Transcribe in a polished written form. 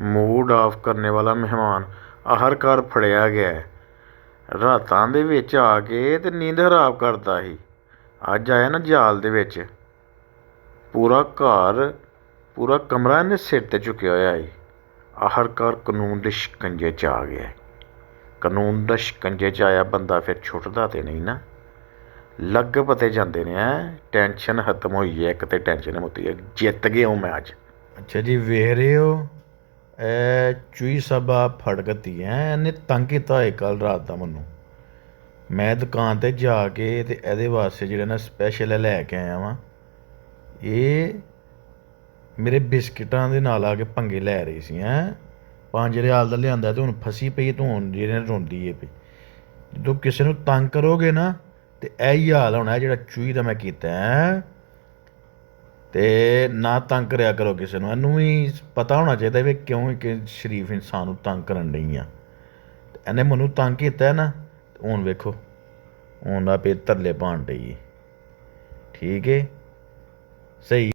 Mood off ਕਰਨੇ ਵਾਲਾ ਮਹਿਮਾਨ ਆਖਰਕਾਰ ਫੜਿਆ ਗਿਆ। ਰਾਤਾਂ ਦੇ ਵਿੱਚ ਆ ਕੇ ਤੇ ਨੀਂਦ ਖਰਾਬ ਕਰਦਾ ਸੀ। ਅੱਜ ਆਇਆ ਨਾ ਜਾਲ ਦੇ ਵਿੱਚ। ਪੂਰਾ ਘਰ, ਪੂਰਾ ਕਮਰਾ ਇਹਨੇ ਸਿਰ 'ਤੇ ਚੁੱਕਿਆ ਹੋਇਆ ਸੀ। ਆਖਰਕਾਰ ਕਾਨੂੰਨ ਦੇ ਸ਼ਿਕੰਜੇ 'ਚ ਆ ਗਿਆ। ਕਾਨੂੰਨ ਦਾ ਸ਼ਿਕੰਜੇ 'ਚ ਆਇਆ ਬੰਦਾ ਫਿਰ ਛੁੱਟਦਾ ਤੇ ਨਹੀਂ ਨਾ। ਲੱਗ ਪਤੇ ਜਾਂਦੇ ਨੇ। ਟੈਨਸ਼ਨ ਖਤਮ ਹੋਈ ਹੈ। ਇੱਕ ਤਾਂ ਟੈਨਸ਼ਨ ਮੁੱਕੀ ਹੈ। ਜਿੱਤ ਗਏ ਹੋ ਮੈਚ। ਅੱਛਾ ਜੀ, ਵੇਖ ਰਹੇ ਹੋ ਇਹ ਚੂਈ ਸਾਬਾ ਫੜਕਤੀ ਹੈ। ਇਹਨੇ ਤੰਗ ਕੀਤਾ ਹੋਏ ਕੱਲ੍ਹ ਰਾਤ ਦਾ ਮੈਨੂੰ। ਮੈਂ ਦੁਕਾਨ 'ਤੇ ਜਾ ਕੇ ਤੇ ਇਹਦੇ ਵਾਸਤੇ ਜਿਹੜਾ ਨਾ ਸਪੈਸ਼ਲ ਲੈ ਕੇ ਆਇਆ ਵਾਂ। ਇਹ ਮੇਰੇ ਬਿਸਕਿਟਾਂ ਦੇ ਨਾਲ ਆ ਕੇ ਪੰਗੇ ਲੈ ਰਹੀ ਸੀ। 5 ਰਿਆਲ ਦਾ ਲਿਆਂਦਾ ਤੇ ਹੁਣ ਫਸੀ ਪਈ ਤੂੰ, ਹੁਣ ਜਿਹੜੇ ਰੋਂਦੀ ਹੈ ਪਈ। ਜਦੋਂ ਕਿਸੇ ਨੂੰ ਤੰਗ ਕਰੋਗੇ ਨਾ ਤੇ ਇਹੀ ਹਾਲ ਹੋਣਾ ਜਿਹੜਾ ਚੂਈ ਦਾ ਮੈਂ ਕੀਤਾ ਤੇ ਨਾ ਤੰਗ ਕਰਿਆ ਕਰੋ ਕਿਸੇ ਨੂੰ। ਇਹਨੂੰ ਵੀ ਪਤਾ ਹੋਣਾ ਚਾਹੀਦਾ ਵੀ ਕਿਉਂ ਕਿ ਸ਼ਰੀਫ ਇਨਸਾਨ ਨੂੰ ਤੰਗ ਕਰਨ ਡਈ ਆ। ਇਹਨੇ ਮੈਨੂੰ ਤੰਗ ਕੀਤਾ ਨਾ, ਹੁਣ ਵੇਖੋ ਹੁਣ ਦਾ ਪੇ ਤਰਲੇ ਪਾਉਣ ਡਈ। ਠੀਕ ਹੈ, ਸਹੀ।